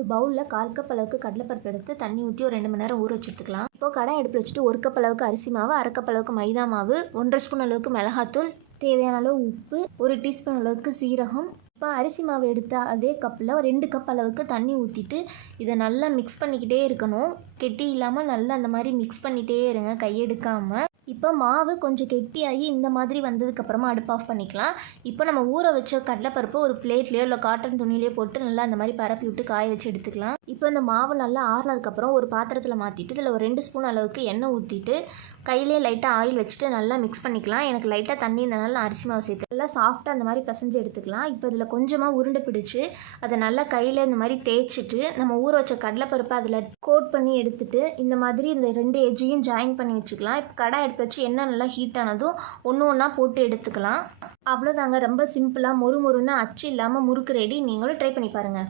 ஒரு பவுலில் 1/4 கப் அளவுக்கு கடலைப்பருப்பு எடுத்து தண்ணி ஊற்றி ஒரு 2 மணி நேரம் ஊற வச்சு எடுத்துக்கலாம். இப்போ கடாய் அடுப்பில் வச்சுட்டு 1 கப் அளவுக்கு அரிசி மாவு, 1/2 கப் அளவுக்கு மைதா மாவு, 1.5 ஸ்பூன் அளவுக்கு மிளகாத்தூள், தேவையான அளவு உப்பு, 1 டீஸ்பூன் அளவுக்கு சீரகம். இப்போ அரிசி மாவு எடுத்த அதே கப்பில் ஒரு 2 கப் அளவுக்கு தண்ணி ஊற்றிட்டு இதை நல்லா மிக்ஸ் பண்ணிக்கிட்டே இருக்கணும். கெட்டி இல்லாமல் நல்லா அந்த மாதிரி மிக்ஸ் பண்ணிகிட்டே இருங்க கையெடுக்காமல். இப்போ மாவு கொஞ்சம் கெட்டியாகி இந்த மாதிரி வந்ததுக்கப்புறமா அடுப்பு ஆஃப் பண்ணிக்கலாம். இப்போ நம்ம ஊற வச்ச கடலைப்பருப்பு ஒரு பிளேட்லேயோ இல்லை காட்டன் துணியிலையோ போட்டு நல்லா அந்த மாதிரி பரப்பி விட்டு காய வச்சு எடுத்துக்கலாம். இப்போ இந்த மாவு நல்லா ஆறுனதுக்கப்புறம் ஒரு பாத்திரத்தில் மாற்றிட்டு இதில் ஒரு 2 ஸ்பூன் அளவுக்கு எண்ணெய் ஊற்றிட்டு கையிலே லைட்டாக ஆயில் வச்சுட்டு நல்லா மிக்ஸ் பண்ணிக்கலாம். எனக்கு லைட்டாக தண்ணி இருந்தனால நான் அரிசி மாவு சேர்த்து நல்லா சாஃப்டாக அந்த மாதிரி பிசைஞ்சு எடுத்துக்கலாம். இப்போ இதில் கொஞ்சமாக உருண்டை பிடிச்சி அதை நல்லா கையில் இந்த மாதிரி தேய்ச்சிட்டு நம்ம ஊற வச்ச கடலைப்பருப்பை அதில் கோட் பண்ணி எடுத்துட்டு இந்த மாதிரி இந்த 2 எஜ்ஜையும் ஜாயின் பண்ணி வச்சுக்கலாம். இப்போ கடாய் எடுத்து வச்சு எண்ணெய் நல்லா ஹீட் ஆனதும் ஒன்று ஒன்றா போட்டு எடுத்துக்கலாம். அவ்வளோதாங்க, ரொம்ப சிம்பிளாக மொறு மொறுன்னு அச்சு இல்லாமல் முறுக்கு ரெடி. நீங்களும் ட்ரை பண்ணி பாருங்கள்.